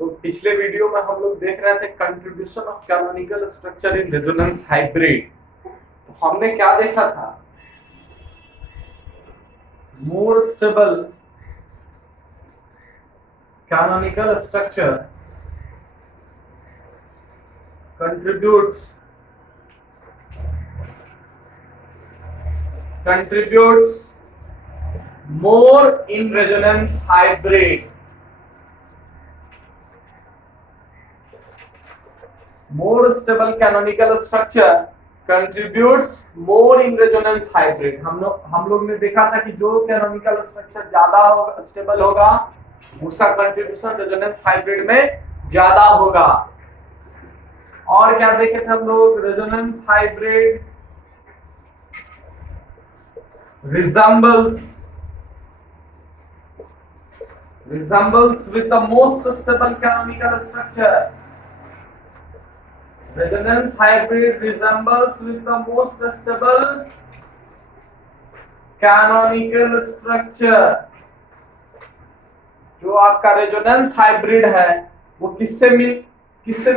तो पिछले वीडियो में हम लोग देख रहे थे contribution of canonical structure in resonance hybrid. तो हमने क्या देखा था? More stable canonical structure contributes more in resonance hybrid. More stable canonical structure contributes more in resonance hybrid. हम लोग ने देखा था कि जो कैनोनिकल स्ट्रक्चर ज्यादा स्टेबल होगा उसका कंट्रीब्यूशन रेजोनेंस हाइब्रिड में ज्यादा होगा। और क्या देखे थे हम लोग? Resonance hybrid resembles with the most stable canonical structure. Resonance hybrid resembles with the most stable canonical structure. जो आपका रेजोनेंस हाइब्रिड है वो किससे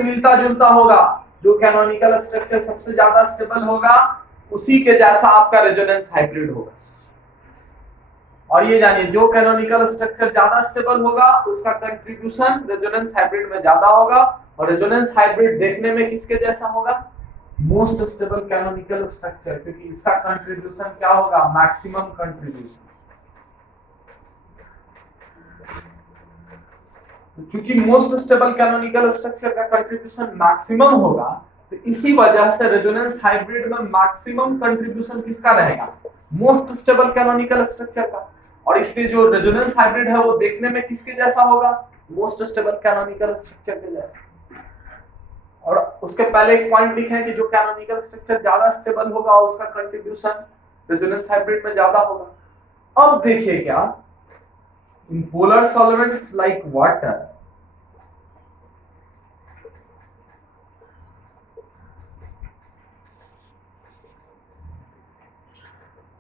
मिलता जुलता होगा? जो कैनोनिकल स्ट्रक्चर सबसे ज्यादा स्टेबल होगा उसी के जैसा आपका रेजोनेंस हाइब्रिड होगा। और ये जानिए, जो कैनोनिकल स्ट्रक्चर ज्यादा स्टेबल होगा उसका कंट्रीब्यूशन रेजोनेंस हाइब्रिड में ज्यादा होगा। और रेजोनेंस हाइब्रिड देखने में किसके जैसा होगा? मोस्ट स्टेबल कैनोनिकल स्ट्रक्चर, क्योंकि इसका कंट्रीब्यूशन क्या होगा? Maximum contribution. क्योंकि मोस्ट स्टेबल कैनोनिकल स्ट्रक्चर का कंट्रीब्यूशन मैक्सिमम होगा तो इसी वजह से रेजोनेंस हाइब्रिड में मैक्सिमम कंट्रीब्यूशन किसका रहेगा? मोस्ट स्टेबल कैनोनिकल स्ट्रक्चर का। और इसलिए जो रेजोनेंस हाइब्रिड है वो देखने में किसके जैसा होगा? मोस्ट स्टेबल कैनोनिकल स्ट्रक्चर के जैसा। और उसके पहले एक पॉइंट लिखें कि जो कैनोनिकल स्ट्रक्चर ज्यादा स्टेबल होगा उसका कंट्रीब्यूशन रेजोनेंस हाइब्रिड में ज्यादा होगा। अब देखिए क्या, in polar solvents like water,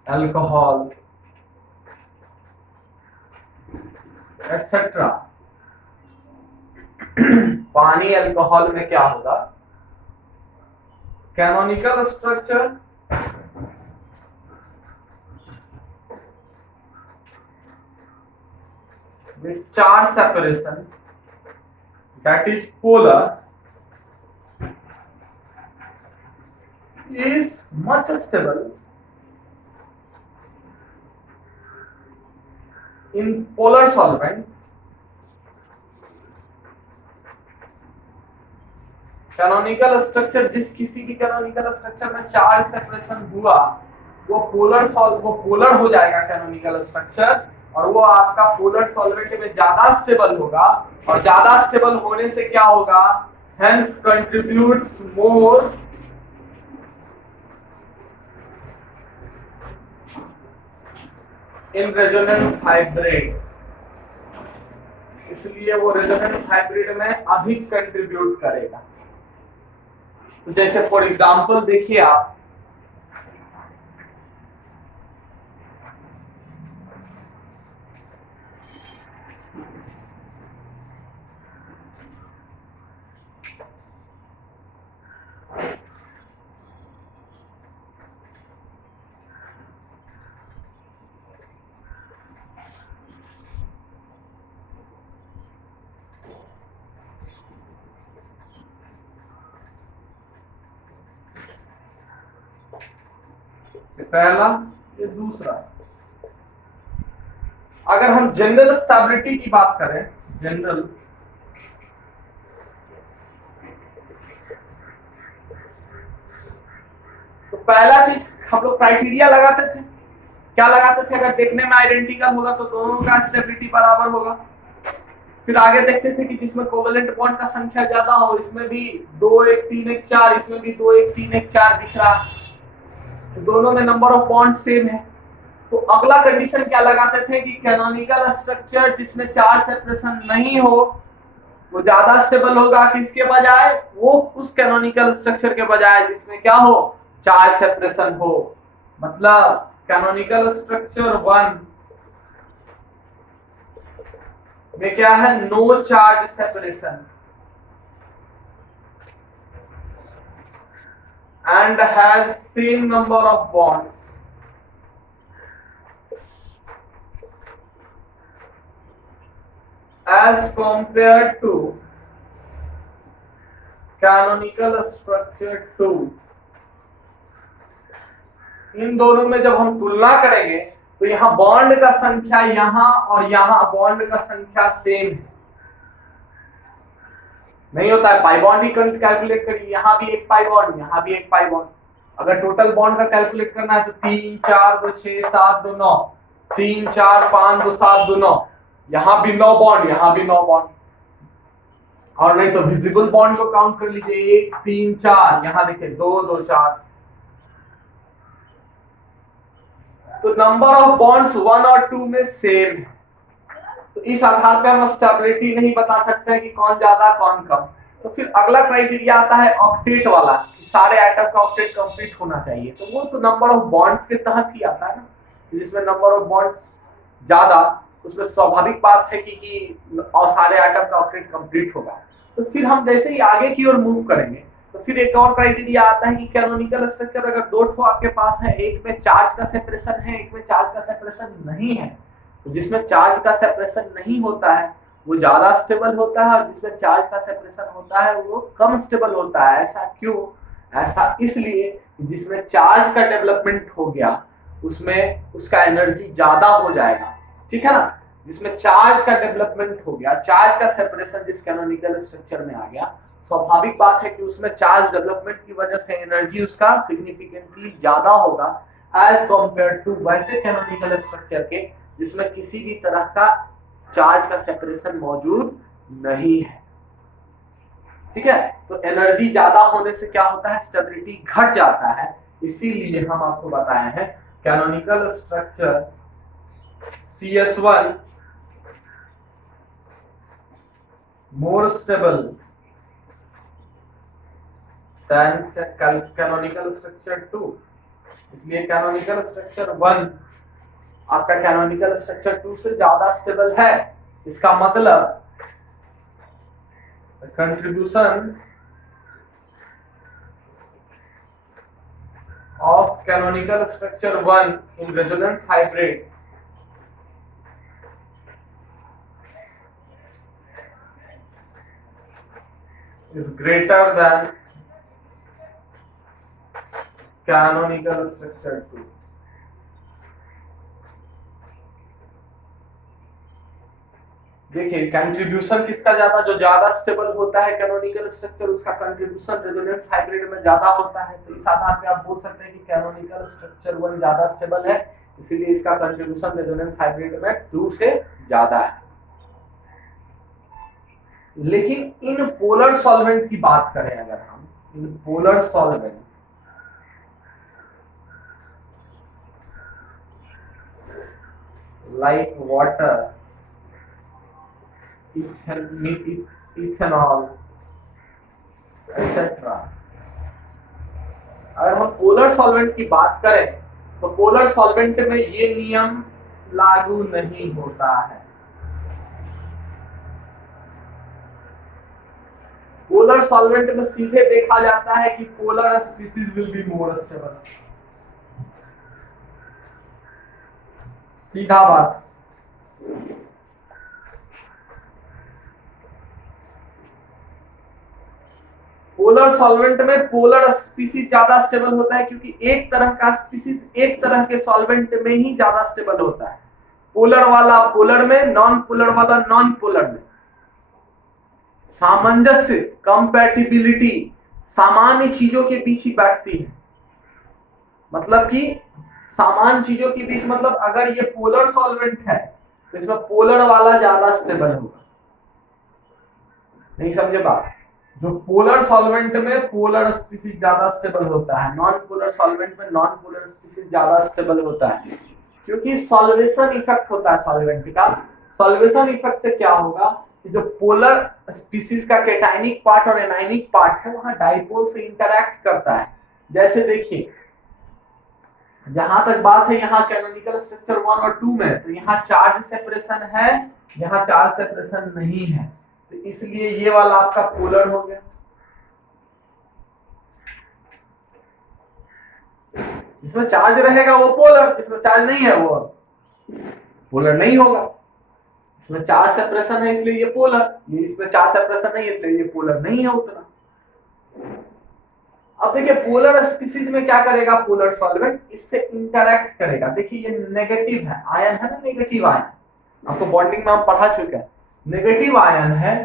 alcohol, etc. पानी अल्कोहल में क्या होगा? Canonical structure with charge separation, that is polar, is much stable in polar solvent. Canonical structure किसी भी कैनोनिकल स्ट्रक्चर में चार्ज सेपरेशन हुआ वो पोलर हो जाएगा कैनोनिकल स्ट्रक्चर, और वो आपका पोलर सॉल्वेंट में ज्यादा स्टेबल होगा। और ज्यादा स्टेबल होने से क्या होगा? Hence contributes more in resonance hybrid. इसलिए वो रेजोनेंस हाइब्रिड में अधिक कंट्रीब्यूट करेगा। तो जैसे फॉर एग्जांपल देखिए आप, पहला, ये दूसरा। अगर हम जनरल स्टेबिलिटी की बात करें, जनरल तो पहला चीज हम लोग क्राइटेरिया लगाते थे। क्या लगाते थे? अगर देखने में आइडेंटिकल होगा तो दोनों का स्टेबिलिटी बराबर होगा। फिर आगे देखते थे कि जिसमें कोवेलेंट बॉन्ड का संख्या ज्यादा हो, इसमें भी 2 1 3 1 4, इसमें भी 2 1 3 1 4 दिख रहा है, दोनों में नंबर ऑफ बॉन्ड सेम है। तो अगला कंडीशन क्या लगाते थे कि कैनोनिकल स्ट्रक्चर जिसमें चार्ज सेपरेशन नहीं हो वो ज्यादा स्टेबल होगा किसके बजाय? वो उस कैनोनिकल स्ट्रक्चर के बजाय जिसमें क्या हो? चार्ज सेपरेशन हो। मतलब कैनोनिकल स्ट्रक्चर 1 में क्या है, no charge separation and has same number of bonds as compared to canonical structure 2। इन दोनों में जब हम तुलना करेंगे तो यहाँ बॉन्ड का संख्या यहाँ और यहाँ बॉन्ड का संख्या सेम है, नहीं होता है। पाई बॉन्ड ही कैलकुलेट करिए, यहाँ भी एक पाई बॉन्ड, यहाँ भी एक पाई बॉन्ड। अगर टोटल बॉन्ड का कैलकुलेट करना है तो 3 4 2 6 7 2 9, 3 4 5 2 7 2 9, यहाँ भी 9 बॉन्ड, यहाँ भी 9 बॉन्ड। और नहीं तो विजिबल बॉन्ड को काउंट कर लीजिए, 1 3 4, यहाँ देखिए 2 2 4। तो नंबर ऑफ बॉन्ड्स 1 और 2 में सेम है। तो इस आधार पे हम स्टेबिलिटी नहीं बता सकते हैं कि कौन ज्यादा कौन कम। तो फिर अगला क्राइटेरिया आता है ऑक्टेट वाला, कि सारे एटम का ऑक्टेट कंप्लीट होना चाहिए। तो वो तो नंबर ऑफ बॉन्ड्स के तहत ही आता है ना, जिसमें नंबर ऑफ बॉन्ड्स ज्यादा, उसमें स्वाभाविक बात है कि और सारे एटम का ऑक्टेट कंप्लीट होगा। तो फिर हम जैसे ही आगे की ओर मूव करेंगे तो फिर एक और क्राइटेरिया आता है कि कैनोनिकल स्ट्रक्चर अगर दो ठो आपके पास है, एक में चार्ज का सेपरेशन है, एक में चार्ज का सेपरेशन नहीं है, तो जिसमें चार्ज का सेपरेशन नहीं होता है वो ज्यादा स्टेबल होता है, और जिसमें चार्ज का सेपरेशन होता है वो कम स्टेबल होता है। ऐसा क्यों? ऐसा इसलिए जिसमें चार्ज का डेवलपमेंट हो गया उसमें उसका एनर्जी ज्यादा हो जाएगा, ठीक है ना। जिसमें चार्ज का डेवलपमेंट हो गया, चार्ज का सेपरेशन जिस कैनोनिकल स्ट्रक्चर में आ गया, स्वाभाविक बात है कि उसमें चार्ज डेवलपमेंट की वजह से एनर्जी उसका सिग्निफिकेंटली ज्यादा होगा एज कंपेयर टू वैसे कैनोनिकल स्ट्रक्चर के जिसमें किसी भी तरह का चार्ज का सेपरेशन मौजूद नहीं है, ठीक है। तो एनर्जी ज्यादा होने से क्या होता है, स्टेबिलिटी घट जाता है। इसीलिए हम आपको बताए हैं canonical structure CS1 more stable then canonical structure 2। इसलिए कैनोनिकल स्ट्रक्चर 1 आपका कैनोनिकल स्ट्रक्चर 2 से ज्यादा स्टेबल है। इसका मतलब contribution of canonical structure 1 in resonance hybrid is greater than canonical structure 2। देखिए कंट्रीब्यूशन किसका ज्यादा, जो ज्यादा स्टेबल होता है कैनोनिकल स्ट्रक्चर उसका कंट्रीब्यूशन रेजोनेंस हाइब्रिड में ज्यादा होता है। तो इस आधार पे आप बोल सकते हैं कि कैनोनिकल स्ट्रक्चर 1 ज्यादा स्टेबल है, इसीलिए इसका कंट्रीब्यूशन रेजोनेंस हाइब्रिड में 2 से ज्यादा है। लेकिन इन पोलर सॉल्वेंट की बात करें, अगर हम in polar solvent like water, ethanol etcetera, अगर हम पोलर सॉल्वेंट की बात करें तो पोलर सॉल्वेंट में ये नियम लागू नहीं होता है। पोलर सॉल्वेंट में सीधे देखा जाता है कि polar species will be more stable, सीधा बात। पोलर सॉल्वेंट में पोलर स्पीसीज ज्यादा स्टेबल होता है, क्योंकि एक तरह का स्पीसीज एक तरह के सॉल्वेंट में ही ज्यादा स्टेबल होता है। पोलर वाला पोलर में, नॉन पोलर वाला नॉन पोलर में। सामंजस्य, कंपैटिबिलिटी सामान्य चीजों के बीच ही बैठती है। मतलब कि सामान्य चीजों के बीच, मतलब अगर ये पोलर सॉल्वेंट है तो इसमें पोलर वाला ज्यादा स्टेबल होगा। नहीं समझे बात? जो पोलर सॉल्वेंट में पोलर स्पीसीज ज्यादा स्टेबल होता है, नॉन पोलर सॉल्वेंट में नॉन पोलर स्पीसीज ज्यादा स्टेबल होता है, क्योंकि सॉल्वेशन इफेक्ट होता है सॉल्वेंट का। सॉल्वेशन इफेक्ट से क्या होगा कि जो पोलर स्पीसीज का कैटायनिक पार्ट और एनायनिक पार्ट है वहां डाइपोल से इंटरैक्ट करता है। जैसे देखिए जहां तक बात है यहाँ कैनोनिकल स्ट्रक्चर 1 और 2 में, तो यहाँ चार्ज सेपरेशन है, यहाँ चार्ज सेपरेशन नहीं है, तो इसलिए ये वाला आपका पोलर हो गया। जिसमें चार्ज रहेगा वो पोलर, जिसमें चार्ज नहीं है वो पोलर नहीं होगा। इसमें चार्ज सेपरेशन है इसलिए ये पोलर, ये इसमें चार्ज सेपरेशन नहीं है इसलिए ये पोलर नहीं है उतना। अब देखिए पोलर स्पीसीज में क्या करेगा, पोलर सॉल्वेंट इससे इंटरैक्ट करेगा। देखिए ये नेगेटिव है, आयन है ना, नेगेटिव आयन, आपको बॉन्डिंग में हम पढ़ा चुके हैं, नेगेटिव आयन है।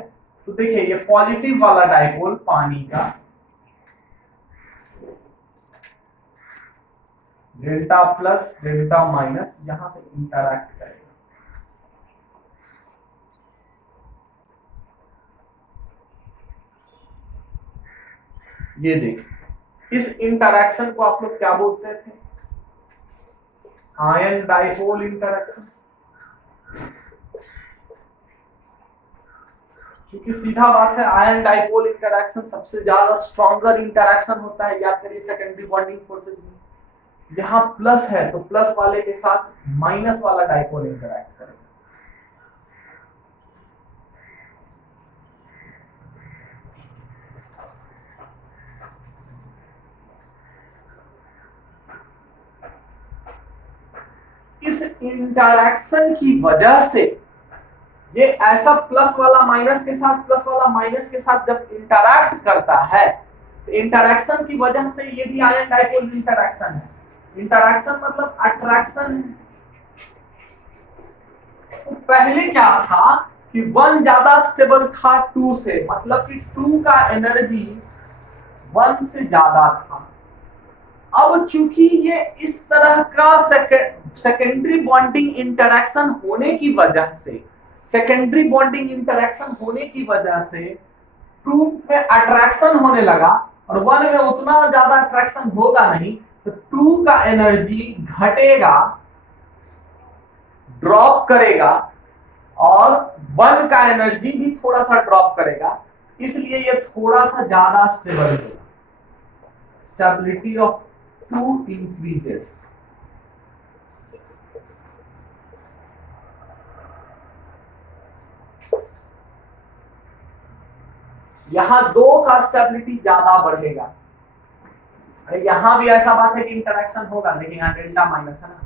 तो देखिए ये पॉजिटिव वाला डाइपोल पानी का डेल्टा प्लस डेल्टा माइनस यहां से इंटरैक्ट करेगा। ये देखिए इस इंटरैक्शन को आप लोग क्या बोलते थे, आयन डाइपोल इंटरैक्शन। क्योंकि सीधा बात है आयन डाइपोल इंटरैक्शन सबसे ज्यादा स्ट्रॉन्गर इंटरैक्शन होता है, याद करिए सेकेंडरी बॉन्डिंग फोर्सेस में। यहाँ प्लस है तो प्लस वाले के साथ माइनस वाला डाइपोल इंटरैक्ट करेगा। इस इंटरैक्शन की वजह से ये ऐसा प्लस वाला माइनस के साथ, प्लस वाला माइनस के साथ जब इंटरैक्ट करता है तो इंटरैक्शन की वजह से ये भी आयन डाइपोल इंटरैक्शन है। इंटरैक्शन मतलब अट्रैक्शन है। तो पहले क्या था कि 1 ज्यादा स्टेबल था 2 से, मतलब कि 2 का एनर्जी 1 से ज्यादा था। अब चूंकि ये इस तरह का सेकेंडरी बॉन्डिंग इंटरैक्शन होने की वजह से, सेकेंडरी बॉन्डिंग इंटरैक्शन होने की वजह से 2 में अट्रैक्शन होने लगा और 1 में उतना ज्यादा अट्रैक्शन होगा नहीं, तो 2 का एनर्जी घटेगा, ड्रॉप करेगा और 1 का एनर्जी भी थोड़ा सा ड्रॉप करेगा, इसलिए ये थोड़ा सा ज्यादा स्टेबल होगा। Stability of 2 increases. यहां 2 का स्टेबिलिटी ज्यादा बढ़ेगा। अरे यहां भी ऐसा बात है कि इंटरैक्शन होगा, लेकिन यहाँ डेल्टा माइनस है ना,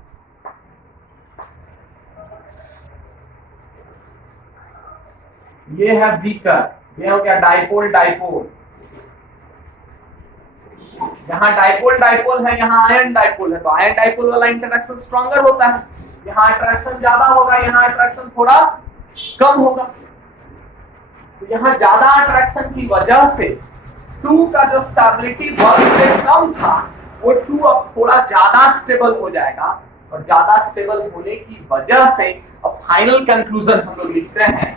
ये है बीकर, ये हो गया डाइपोल डाइपोल। यहाँ डाइपोल डाइपोल है, यहाँ आयन डाइपोल है, तो आयन डाइपोल वाला इंटरैक्शन स्ट्रॉन्गर होता है। यहाँ अट्रैक्शन ज्यादा होगा, यहाँ अट्रैक्शन थोड़ा कम होगा। तो यहाँ ज्यादा अट्रैक्शन की वजह से 2 का जो स्टेबिलिटी 1 से कम था वो 2 अब थोड़ा ज्यादा स्टेबल हो जाएगा, और ज्यादा स्टेबल होने की वजह से अब फाइनल कंक्लूजन हम लोग लिखते हैं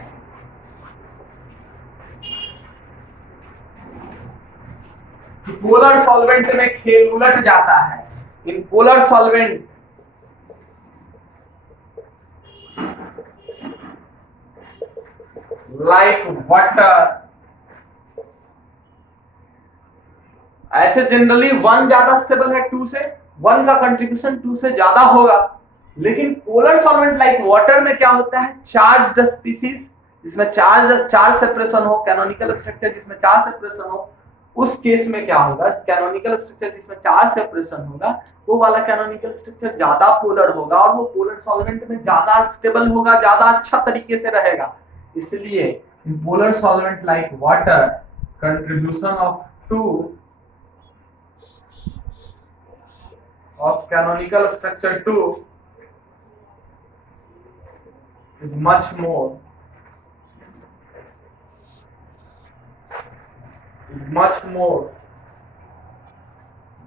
कि पोलर सॉल्वेंट में खेल उलट जाता है। In polar solvent like water, ऐसे जनरली 1 ज्यादा स्टेबल है 2 से, 1 का कंट्रीब्यूशन 2 से ज्यादा होगा। लेकिन पोलर सॉल्वेंट लाइक वाटर में क्या होता है, चार्ज्ड स्पीसीज जिसमें चार्ज सेपरेशन हो, कैनोनिकल स्ट्रक्चर जिसमें चार्ज सेपरेशन हो, उस केस में क्या होगा, कैनोनिकल स्ट्रक्चर जिसमें चार्ज सेपरेशन होगा वो वाला कैनोनिकल स्ट्रक्चर ज्यादा पोलर होगा और वो पोलर सॉल्वेंट में ज्यादा स्टेबल होगा, ज्यादा अच्छा तरीके से रहेगा। इसलिए in polar solvent like water contribution of 2 of canonical structure 2 is much more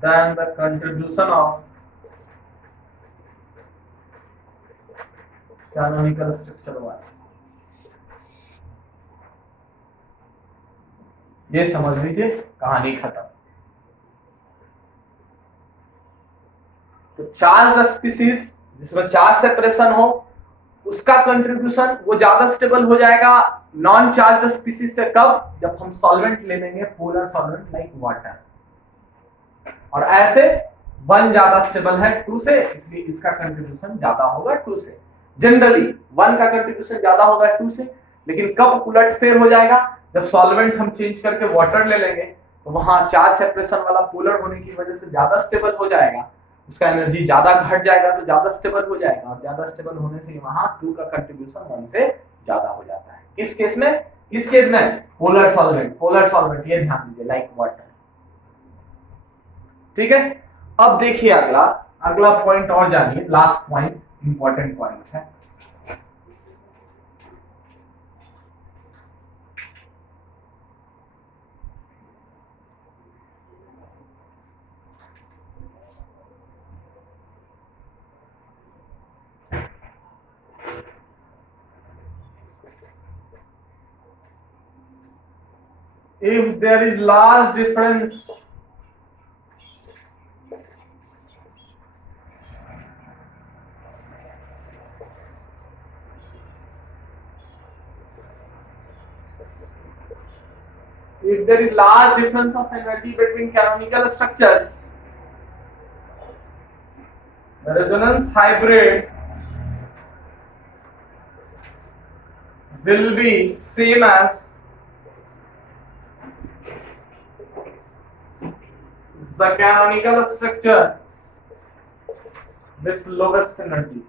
than the contribution of canonical structure 1। ये समझ लीजिए, कहानी खत्म। तो चार्ज स्पीसीज जिसमें चार्ज सेपरेशन हो उसका कंट्रीब्यूशन वो ज्यादा स्टेबल हो जाएगा नॉन चार्ज स्पीसीज से। कब, जब हम सॉल्वेंट ले लेंगे पोलर सॉल्वेंट लाइक वाटर। और ऐसे 1 ज्यादा स्टेबल है 2 से, इसलिए इसका कंट्रीब्यूशन ज्यादा होगा 2 से। जनरली 1 का कंट्रीब्यूशन ज्यादा होगा 2 से, लेकिन कब उलट फेर हो जाएगा, जब सॉल्वेंट हम चेंज करके वाटर ले लेंगे तो वहां चार्ज सेपरेशन वाला पोलर होने की वजह से ज्यादा स्टेबल हो जाएगा, उसका एनर्जी ज्यादा घट जाएगा तो ज्यादा स्टेबल हो जाएगा, और ज्यादा स्टेबल होने से वहां 2 का कंट्रीब्यूशन 1 से ज्यादा हो जाता है। किस केस में? इस केस में पोलर सॉल्वेंट ये ध्यान दीजिए, लाइक वाटर। ठीक है, अब देखिए अगला पॉइंट और जानिए, लास्ट पॉइंट इंपॉर्टेंट पॉइंट है। If there is large difference of energy between canonical structures, the resonance hybrid will be same as the canonical structure with lowest energy.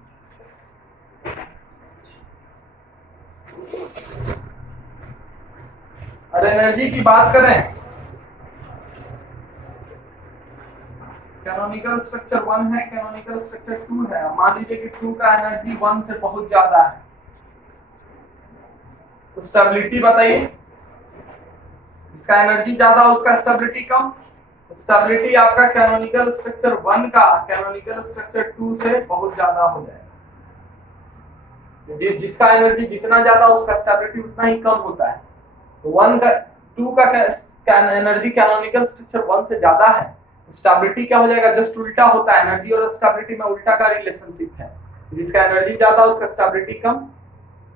और एनर्जी की बात करें, कैनोनिकल स्ट्रक्चर 1 है, canonical structure 2 है। मान लीजिए कि 2 का एनर्जी 1 से बहुत ज्यादा है, तो स्टेबिलिटी बताइए, इसका एनर्जी ज्यादा उसका स्टेबिलिटी कम। स्टेबिलिटी आपका कैनोनिकल स्ट्रक्चर 1 का कैनोनिकल स्ट्रक्चर 2 से बहुत ज्यादा हो जाएगा। जिसका एनर्जी जितना ज्यादा उसका स्टेबिलिटी उतना ही कम होता है। तो 2 का एनर्जी कैनोनिकल स्ट्रक्चर 1 से ज्यादा है, स्टेबिलिटी क्या हो जाएगा, जस्ट उल्टा होता है। एनर्जी और स्टेबिलिटी में उल्टा का रिलेशनशिप है। जिसका एनर्जी ज्यादा उसका स्टेबिलिटी कम,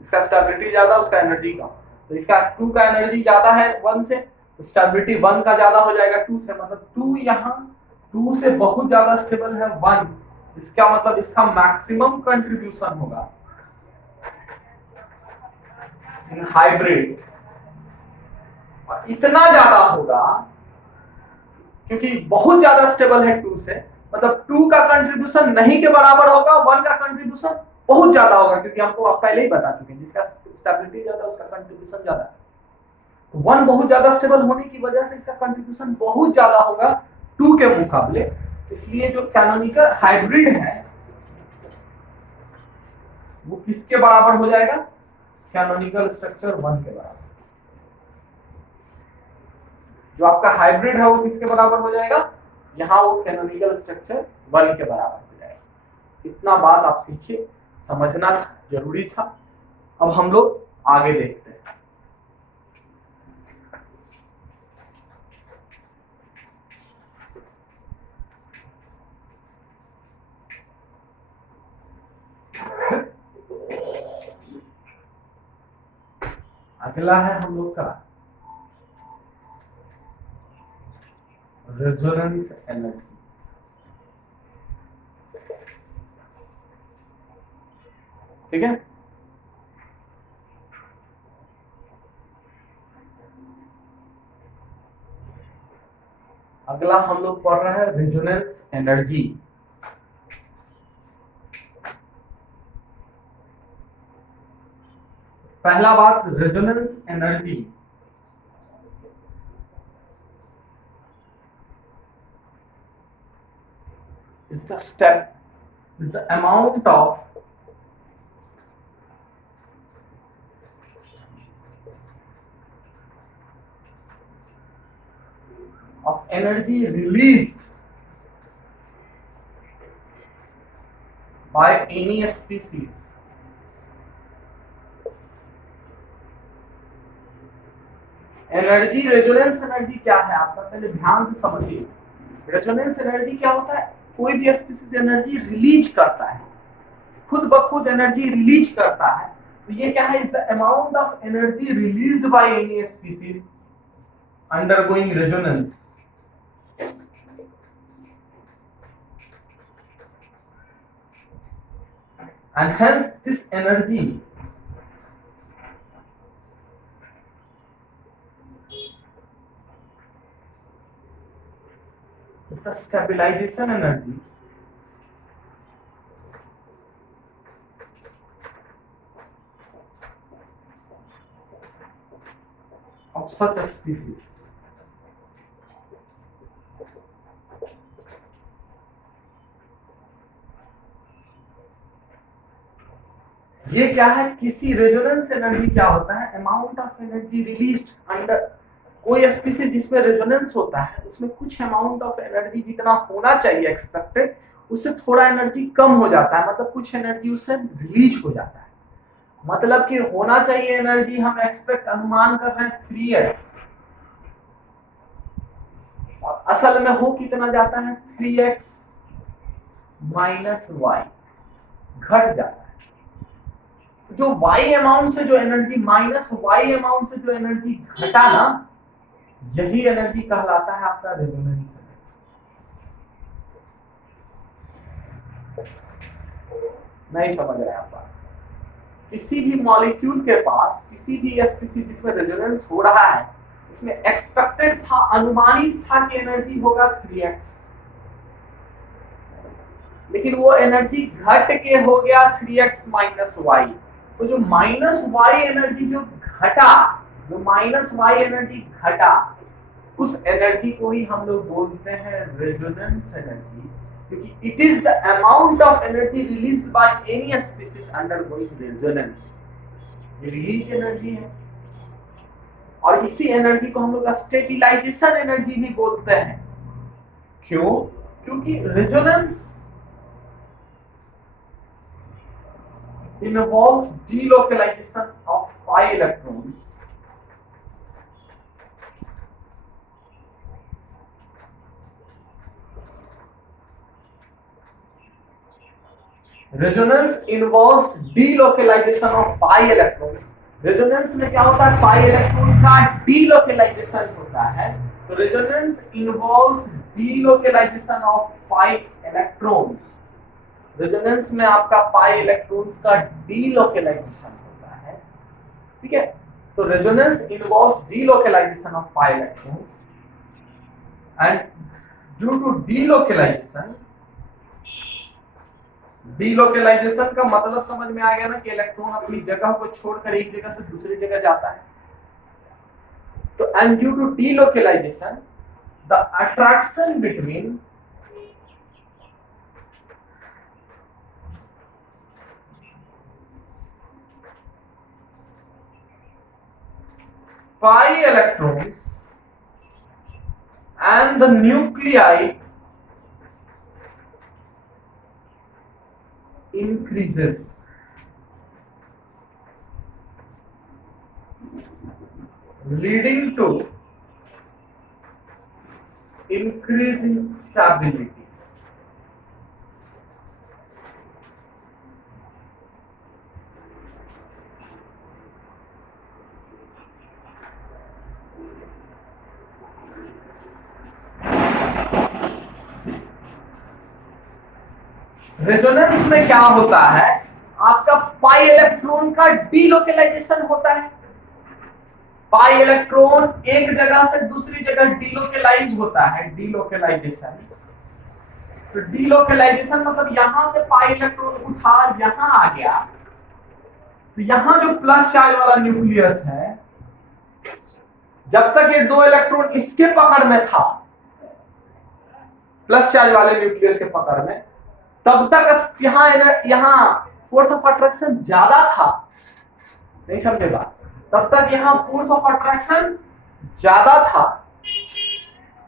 इसका स्टेबिलिटी ज्यादा उसका एनर्जी कम। तो इसका 2 का एनर्जी ज्यादा है 1 से, तो स्टेबिलिटी 1 का ज्यादा हो जाएगा 2 से। मतलब 2 यहाँ 2 से बहुत ज्यादा स्टेबल है 1, इसका मतलब इसका मैक्सिमम कंट्रीब्यूशन होगा इन हाइब्रिड, इतना ज्यादा होगा क्योंकि बहुत ज्यादा स्टेबल है 2 से। मतलब 2 का कंट्रीब्यूशन नहीं के बराबर होगा, 1 का कंट्रीब्यूशन बहुत ज्यादा होगा, क्योंकि हमको आप पहले ही बता चुके हैं जिसका स्टेबिलिटी ज्यादा उसका कंट्रीब्यूशन ज्यादा है। 1 बहुत ज्यादा स्टेबल होने की वजह से इसका कंट्रीब्यूशन बहुत ज्यादा होगा 2 के मुकाबले। इसलिए जो कैनोनिकल हाइब्रिड है वो किसके बराबर हो जाएगा, कैनोनिकल स्ट्रक्चर 1 के बराबर। जो आपका हाइब्रिड है वो किसके बराबर हो जाएगा, यहाँ वो कैनोनिकल स्ट्रक्चर 1 के बराबर हो जाएगा। इतना बात आप सीखिए, समझना जरूरी था। अब हम लोग आगे देखते हैं। अगला है हम लोग का रेजोनेंस एनर्जी। ठीक है, अगला हम लोग पढ़ रहे हैं रेजोनेंस एनर्जी। पहला बात, resonance energy is the amount of energy released by any species energy. Resonance energy क्या है आपका, पहले ध्यान से समझिए। रेजोनेंस एनर्जी क्या होता है, कोई भी स्पीसीज एनर्जी रिलीज करता है, खुद ब खुद एनर्जी रिलीज करता है। तो ये क्या है, is the amount of energy released by any species undergoing resonance. and hence this energy is the stabilization energy of such a species. ये क्या है, किसी रेजोनेंस एनर्जी क्या होता है, amount of energy released under कोई स्पीसीज जिसमें resonance होता है उसमें कुछ अमाउंट ऑफ एनर्जी जितना होना चाहिए एक्सपेक्टेड उससे थोड़ा एनर्जी कम हो जाता है, मतलब कुछ एनर्जी उससे रिलीज हो जाता है। मतलब कि होना चाहिए एनर्जी हम एक्सपेक्ट अनुमान कर रहे हैं 3x और असल में हो कितना जाता है 3x माइनस y, घट जाता है। जो y अमाउंट से जो एनर्जी माइनस y अमाउंट से जो एनर्जी घटा ना, यही एनर्जी कहलाता है आपका रेजोनेंस एनर्जी। नहीं समझ रहे आप बात? किसी भी मॉलिक्यूल के पास किसी भी स्पीसीज जिसमें रेजोनेंस हो रहा है उसमें एक्सपेक्टेड था, अनुमानित था कि एनर्जी होगा 3x, लेकिन वो एनर्जी घट के हो गया 3x माइनस y। तो जो माइनस y एनर्जी जो घटा, जो माइनस y एनर्जी घटा, उस एनर्जी को ही हम लोग बोलते हैं रेजोनेंस एनर्जी, क्योंकि it is the amount of energy released by any species undergoing resonance. ये रिलीज एनर्जी है और इसी एनर्जी को हम लोग स्टेबिलाइजेशन एनर्जी भी बोलते हैं। क्यों? क्योंकि resonance involves delocalization of pi electrons resonance involves delocalisation of pi electron. Resonance में क्या होता है, पाई इलेक्ट्रॉन का डीलोकलाइजेशन होता है। तो resonance involves delocalisation of pi electron. Resonance में आपका पाई इलेक्ट्रॉन्स का डीलोकलाइजेशन होता है, ठीक है। तो resonance involves delocalisation of pi electrons and due to delocalisation, delocalisation का मतलब समझ में आ गया ना कि इलेक्ट्रॉन अपनी जगह को छोड़कर एक जगह से दूसरी जगह जाता है। तो and due to delocalisation the attraction between pi electrons and the nuclei increases, leading to increase in stability. Resonance में क्या होता है, आपका पाई इलेक्ट्रॉन का डीलोकलाइजेशन होता है। पाई इलेक्ट्रॉन एक जगह से दूसरी जगह डीलोकलाइज होता है, डीलोकलाइजेशन। तो डीलोकलाइजेशन मतलब यहां से पाई इलेक्ट्रॉन उठा यहां आ गया, तो यहां जो प्लस चार्ज वाला न्यूक्लियस है, जब तक ये दो इलेक्ट्रॉन इसके पकड़ में था, प्लस चार्ज वाले न्यूक्लियस के पकड़ में, तब तक यहाँ फोर्स ऑफ अट्रैक्शन ज्यादा था। नहीं समझे बात? तब तक यहाँ फोर्स ऑफ अट्रैक्शन ज्यादा था,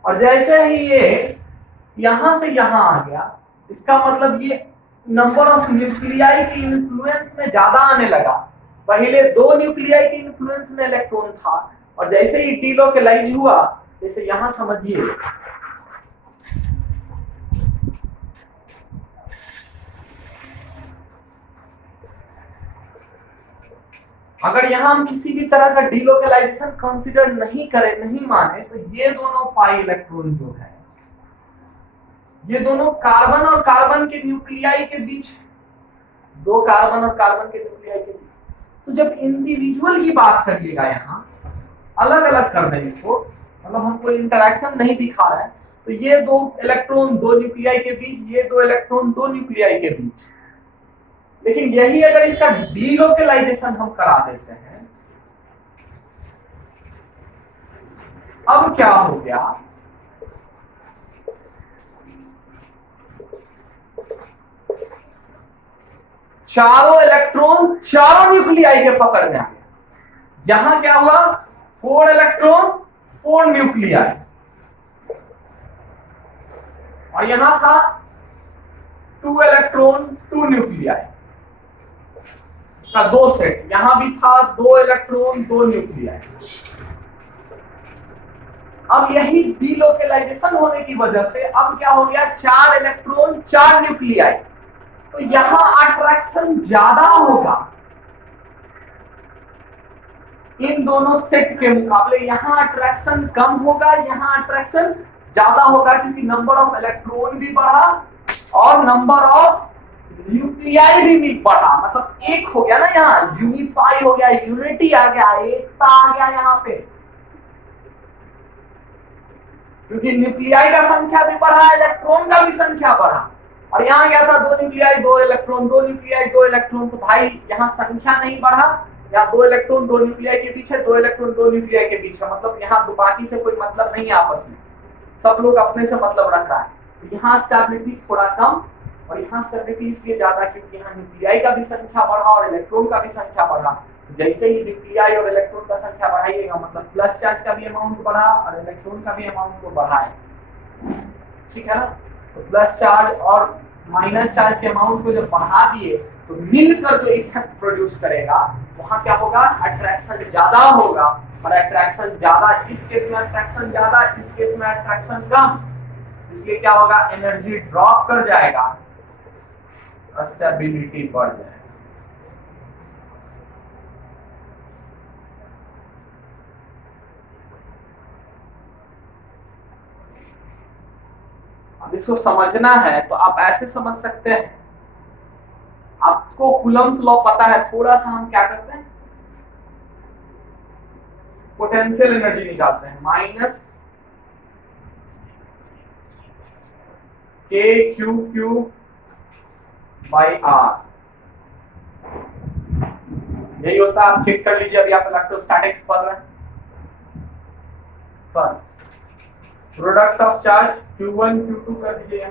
और जैसे ही ये यहां से यहां आ गया, इसका मतलब ये नंबर ऑफ न्यूक्लियाई के इन्फ्लुएंस में ज्यादा आने लगा। पहले दो न्यूक्लियाई के इन्फ्लुएंस में इलेक्ट्रॉन था, और जैसे ही डीलोकलाइज हुआ, जैसे यहां समझिए अगर यहां हम किसी भी तरह का डीलोकलाइजेशन कंसीडर नहीं करें, नहीं माने, तो ये दोनों पाई इलेक्ट्रॉन जो है, ये दोनों कार्बन और कार्बन के न्यूक्लियाई के बीच दो कार्बन और कार्बन के न्यूक्लियाई के बीच। तो जब इंडिविजुअल की बात करिएगा यहाँ अलग अलग कर दें इसको, मतलब हम कोई इंटरेक्शन नहीं दिखा रहे हैं, तो ये दो इलेक्ट्रॉन दो न्यूक्लियाई के बीच, ये दो इलेक्ट्रॉन दो न्यूक्लियाई के बीच। लेकिन यही अगर इसका डीलोकेलाइजेशन हम करा देते हैं, अब क्या हो गया, चारों इलेक्ट्रॉन चारों न्यूक्लियाई के पकड़ में आ गया। यहां क्या हुआ, 4 इलेक्ट्रॉन 4 न्यूक्लियाई, और यहां था 2 इलेक्ट्रॉन 2 न्यूक्लियाई का दो सेट, यहां भी था 2 इलेक्ट्रॉन 2 न्यूक्लियाई। अब यही डीलोकेलाइजेशन होने की वजह से अब क्या हो गया, 4 इलेक्ट्रॉन 4 न्यूक्लियाई, तो यहां अट्रैक्शन ज्यादा होगा इन दोनों सेट के मुकाबले, यहां अट्रैक्शन कम होगा, यहां अट्रैक्शन ज्यादा होगा, क्योंकि नंबर ऑफ इलेक्ट्रॉन भी बढ़ा और नंबर ऑफ न्यूक्लियाई भी बढ़ा, मतलब एक हो गया ना, यहाँ यूनिफाई हो गया, यूनिटी आ गया, एकता आ गया यहाँ पे, क्योंकि न्यूक्लियाई का संख्या भी बढ़ा, इलेक्ट्रॉन का भी संख्या बढ़ा। और यहाँ गया था 2 न्यूक्लियाई 2 इलेक्ट्रॉन 2 न्यूक्लियाई 2 इलेक्ट्रॉन, तो भाई यहाँ संख्या नहीं बढ़ा, यहाँ 2 इलेक्ट्रॉन 2 न्यूक्लियाई के बीच है, 2 इलेक्ट्रॉन 2 न्यूक्लियाई के बीच है, मतलब यहाँ दो बाकी से कोई मतलब नहीं है आपस में, सब लोग अपने से मतलब रख रहा है। तो यहाँ स्टेबिलिटी थोड़ा कम और यहाँ स्टेबिलिटी इसलिए ज्यादा क्योंकि यहाँ न्यूक्लियाई का भी संख्या बढ़ा और इलेक्ट्रॉन का भी संख्या बढ़ा। जैसे ही न्यूक्लियाई और इलेक्ट्रॉन का संख्या बढ़ाइएगा, मतलब प्लस चार्ज का भी अमाउंट बढ़ा और इलेक्ट्रॉन का भी अमाउंट को बढ़ाए, ठीक है ना। तो प्लस चार्ज और माइनस चार्ज के अमाउंट को जब बढ़ा दिए तो मिलकर जो इफेक्ट प्रोड्यूस करेगा, वहां क्या होगा, अट्रैक्शन ज्यादा होगा, और अट्रैक्शन ज्यादा, इस केस में अट्रैक्शन ज्यादा, इस केस में अट्रैक्शन कम, इसलिए क्या होगा, एनर्जी ड्रॉप कर जाएगा, स्टेबिलिटी बढ़ जाएगा। अब इसको समझना है तो आप ऐसे समझ सकते हैं, आपको कूलम्स लॉ पता है, थोड़ा सा हम क्या करते हैं, पोटेंशियल एनर्जी निकालते हैं, माइनस के क्यू क्यू बाई आर, यही होता है। आप चेक कर लीजिए, अभी आप इलेक्ट्रोस्टैटिक्स पढ़ रहे हैं, product of charge Q1 Q2 कर दीजिए,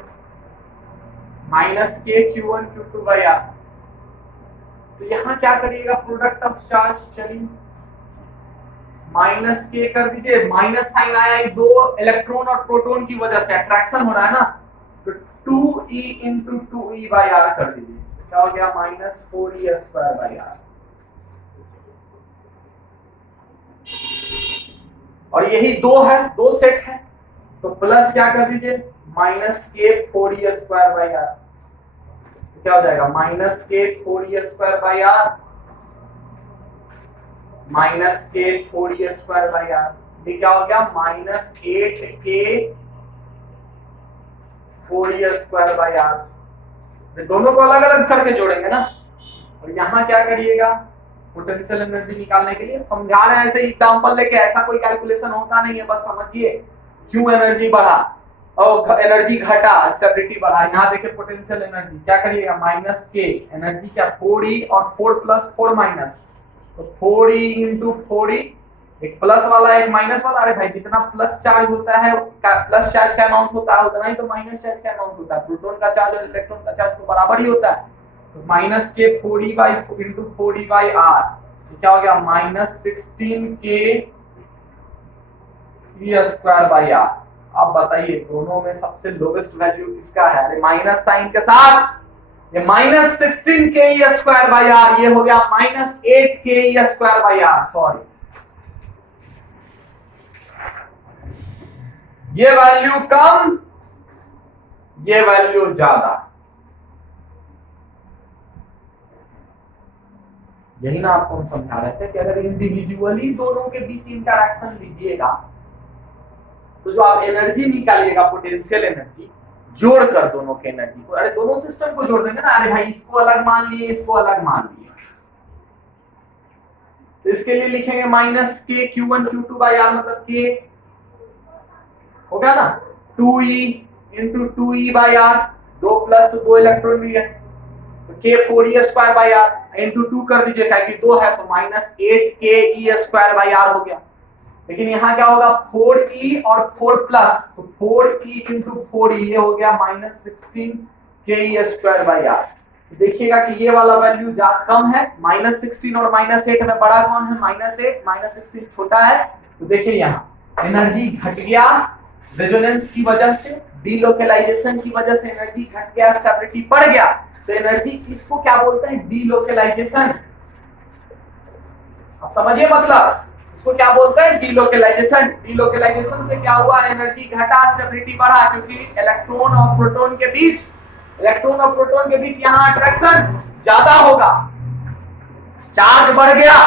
माइनस के Q1 Q2 बाई आर। तो यहाँ क्या करिएगा, प्रोडक्ट ऑफ चार्ज, चलिए माइनस के कर दीजिए, माइनस साइन आया, दो इलेक्ट्रॉन और प्रोटॉन की वजह से अट्रैक्शन हो रहा है ना, तो 2e into 2e by are कर दीजिए, क्या हो गया, minus 4e square by are. और यही दो है, दो सेट है, तो प्लस क्या कर दीजिए, माइनस के 4e स्क्वायर बाई आर, क्या हो जाएगा, माइनस के 4e square by are, minus के 4e स्क्वायर बाई आर, ये क्या हो गया, माइनस 8 के 4e स्क्वायर बाई आर। दोनों को अलग अलग करके जोड़ेंगे ना, और यहाँ क्या करिएगा, पोटेंशियल एनर्जी निकालने के लिए समझा रहे हैं, ऐसे एग्जांपल लेके, ऐसा कोई कैलकुलेशन होता नहीं है, बस समझिए क्यों एनर्जी बढ़ा और एनर्जी घटा, स्टेबिलिटी बढ़ा। यहाँ देखिए पोटेंशियल एनर्जी क्या करिएगा, माइनस के एनर्जी क्या, 4e और 4 प्लस 4 माइनस, तो 4e इंटू 4e, एक प्लस वाला एक माइनस वाला, अरे भाई जितना प्लस चार्ज होता है, प्लस चार्ज का अमाउंट होता है उतना ही तो माइनस चार्ज का अमाउंट होता है, प्रोटॉन का चार्ज और इलेक्ट्रॉन का चार्ज तो बराबर ही होता है, तो माइनस के 4e by into 4e by are, क्या हो गया, माइनस 16 के e स्क्वायर बाई आर। अब बताइए दोनों में सबसे लोवेस्ट वैल्यू किसका है, अरे माइनस साइन के साथ, ये माइनस 16 के e स्क्वायर बाई आर, ये हो गया माइनस 8 के e square by R, sorry, ये वैल्यू कम, ये वैल्यू ज्यादा, यही ना आपको हम समझा रहे थे कि अगर इंडिविजुअली दोनों के बीच इंटरैक्शन लीजिएगा तो जो आप एनर्जी निकालिएगा, पोटेंशियल एनर्जी, जोड़ कर दोनों के एनर्जी को, अरे दोनों सिस्टम को जोड़ देंगे ना, अरे भाई इसको अलग मान लिए, इसको अलग मान लिए, तो इसके लिए लिखेंगे माइनस के Q1 Q2 बाई आर, मतलब के हो गया ना 2e into 2e by are, 2 plus तो 2 इलेक्ट्रॉन भी है, तो के 4e square by are into 2 कर दीजिए, क्या कि 2 है तो minus 8ke square by are हो गया। लेकिन यहाँ क्या होगा 4e और 4 प्लस, तो 4e इंटू 4e ये हो गया minus 16ke square by are. देखिएगा कि ये वाला वैल्यू ज्यादा कम है, माइनस 16 और माइनस 8 में बड़ा कौन है, माइनस 8, माइनस 16 छोटा है। तो देखिए यहाँ एनर्जी घट गया रेजोनेंस की वजह से, डीलोकेलाइजेशन की वजह से एनर्जी घट गया, स्टेबिलिटी बढ़ गया, तो एनर्जी, इसको क्या बोलते हैं, डीलोकेलाइजेशन। अब समझिए मतलब, इसको क्या बोलते हैं, डीलोकेलाइजेशन। डीलोकेलाइजेशन से क्या हुआ, एनर्जी घटा, स्टेबिलिटी बढ़ा, क्योंकि इलेक्ट्रॉन और प्रोटॉन के बीच, इलेक्ट्रॉन और प्रोटॉन के बीच यहाँ अट्रैक्शन ज्यादा होगा, चार्ज बढ़ गया,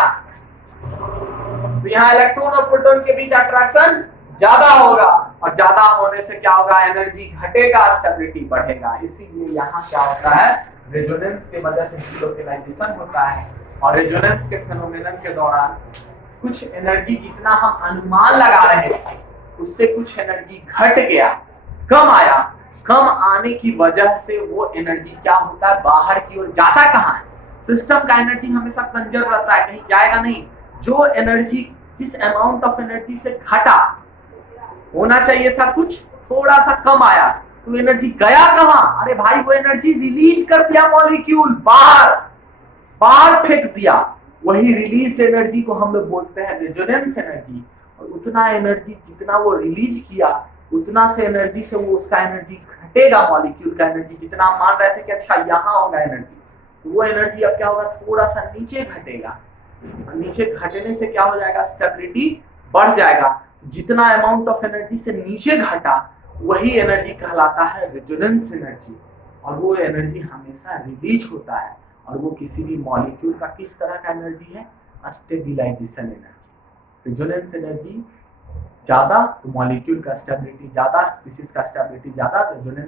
तो यहाँ इलेक्ट्रॉन और प्रोटॉन के बीच अट्रैक्शन ज्यादा होगा, और ज्यादा होने से क्या होगा, एनर्जी घटेगा, स्टेबिलिटी बढ़ेगा। इसीलिए यहाँ क्या होता है, रेजोनेंस के वजह से डीलोकेलाइजेशन होता है, और रेजोनेंस के फेनोमेनन के दौरान कुछ एनर्जी जितना हम अनुमान लगा रहे थे उससे कुछ एनर्जी घट गया, कम आया, कम आने की वजह से वो एनर्जी क्या होता है, बाहर की ओर जाता कहाँ है, सिस्टम का एनर्जी हमेशा कंजर्व रहता है, कहीं जाएगा नहीं। जो एनर्जी, जिस अमाउंट ऑफ एनर्जी से घटा, होना चाहिए था कुछ, थोड़ा सा कम आया, तो एनर्जी गया कहाँ, अरे भाई वो एनर्जी रिलीज कर दिया मॉलिक्यूल, बाहर बाहर फेंक दिया। वही रिलीज एनर्जी को हम लोग बोलते हैं रेजोनेंस एनर्जी। और उतना एनर्जी जितना वो रिलीज किया, उतना से एनर्जी से वो उसका एनर्जी घटेगा, मॉलिक्यूल का एनर्जी जितना हम मान रहे थे कि अच्छा यहाँ होगा एनर्जी, तो वो एनर्जी अब क्या होगा, थोड़ा सा नीचे घटेगा, नीचे घटने से क्या हो जाएगा, स्टेबिलिटी बढ़ जाएगा। जितना अमाउंट ऑफ एनर्जी से नीचे घटा वही एनर्जी कहलाता है रेजोनेंस एनर्जी, और वो एनर्जी हमेशा रिलीज होता है, और वो किसी भी मॉलिक्यूल का किस तरह का एनर्जी है, स्टेबिलाइजेशन एनर्जी। रेजोनेंस एनर्जी ज्यादा तो मॉलिक्यूल का स्टेबिलिटी ज्यादा, स्पीशीज का स्टेबिलिटी ज्यादा, रेजोनेंस